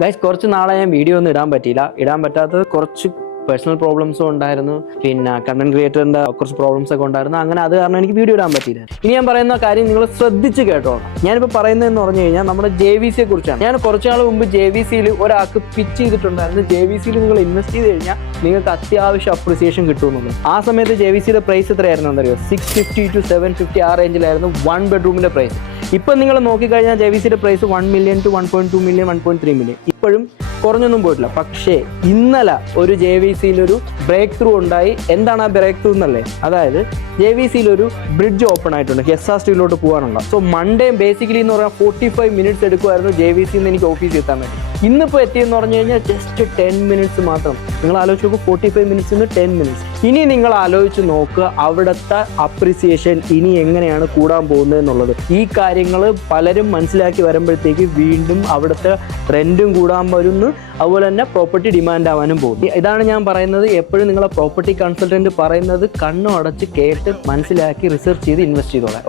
Guys കുറച്ച് നാളെ ഞാൻ വീഡിയോ ഒന്നും ഇടാൻ പറ്റാത്തത് കുറച്ച് പേഴ്സണൽ പ്രോബ്ലംസും ഉണ്ടായിരുന്നു, പിന്നെ കണ്ടന്റ് ക്രിയേറ്ററിന്റെ കുറച്ച് പ്രോബ്ലംസ് ഒക്കെ ഉണ്ടായിരുന്നു. അങ്ങനെ അത് കാരണം എനിക്ക് വീഡിയോ ഇടാൻ പറ്റിയില്ല. ഇനി ഞാൻ പറയുന്ന കാര്യം നിങ്ങൾ ശ്രദ്ധിച്ച് കേട്ടോണം. ഞാനിപ്പോൾ പറയുന്നതെന്ന് പറഞ്ഞു കഴിഞ്ഞാൽ നമ്മുടെ JVC യെ കുറിച്ചാണ്. ഞാൻ കുറച്ച് നാൾ മുമ്പ് JVC-ൽ ഒരാൾക്ക് പിച്ച് ചെയ്തിട്ടുണ്ടായിരുന്നു. JVC-ൽ നിങ്ങൾ ഇൻവെസ്റ്റ് ചെയ്ത് കഴിഞ്ഞാൽ നിങ്ങൾക്ക് അത്യാവശ്യം അപ്രിസിയേഷൻ കിട്ടുമെന്നുള്ളത്. ആ സമയത്ത് JVC-യുടെ പ്രൈസ് എത്രയായിരുന്നു എന്നറിയോ? 650 to 750 ആ റേഞ്ചിലായിരുന്നു 1 bedroom പ്രൈസ്. ഇപ്പം നിങ്ങൾ നോക്കിക്കഴിഞ്ഞാൽ JVC-യുടെ price 1 million to 1.2 million 1.3 million. ഇപ്പോഴും കുറഞ്ഞൊന്നും പോയിട്ടില്ല. പക്ഷേ ഇന്നലെ ഒരു JVC-യിൽ ഒരു ബ്രേക്ക് ത്രൂ ഉണ്ടായി. എന്താണ് ആ ബ്രേക്ക് ത്രൂ എന്നല്ലേ? അതായത് JVC-യിൽ ഒരു ബ്രിഡ്ജ് ഓപ്പൺ ആയിട്ടുണ്ട് ഹെസ്സാ സ്ട്രീറ്റിലോട്ട് പോകാനുള്ള. സോ മൺഡേ ബേസിക്കലി എന്ന് പറഞ്ഞാൽ 45 minutes എടുക്കുമായിരുന്നു JVC-ന്ന് എനിക്ക് ഓഫീസിൽ എത്താൻ വേണ്ടി. ഇന്നിപ്പോൾ എത്തിയെന്ന് പറഞ്ഞു കഴിഞ്ഞാൽ ജസ്റ്റ് 10 minutes മാത്രം. നിങ്ങൾ ആലോചിച്ച് നോക്കൂ, 45 minutes 10 minutes. ഇനി നിങ്ങൾ ആലോചിച്ച് നോക്കുക അവിടുത്തെ അപ്രിസിയേഷൻ ഇനി എങ്ങനെയാണ് കൂടാൻ പോകുന്നത് എന്നുള്ളത്. ഈ കാര്യങ്ങൾ പലരും മനസ്സിലാക്കി വരുമ്പോഴത്തേക്ക് വീണ്ടും അവിടുത്തെ റെന്റും കൂടാൻ വരുന്നു, അതുപോലെ തന്നെ പ്രോപ്പർട്ടി ഡിമാൻഡ് ആവാനും പോകും. ഇതാണ് ഞാൻ പറയുന്നത്. എപ്പോഴും നിങ്ങളെ പ്രോപ്പർട്ടി കൺസൾട്ടന്റ് പറയുന്നത് കണ്ണും അടച്ച് കേട്ട് മനസ്സിലാക്കി റിസർച്ച് ചെയ്ത് ഇൻവെസ്റ്റ് ചെയ്തോളാം.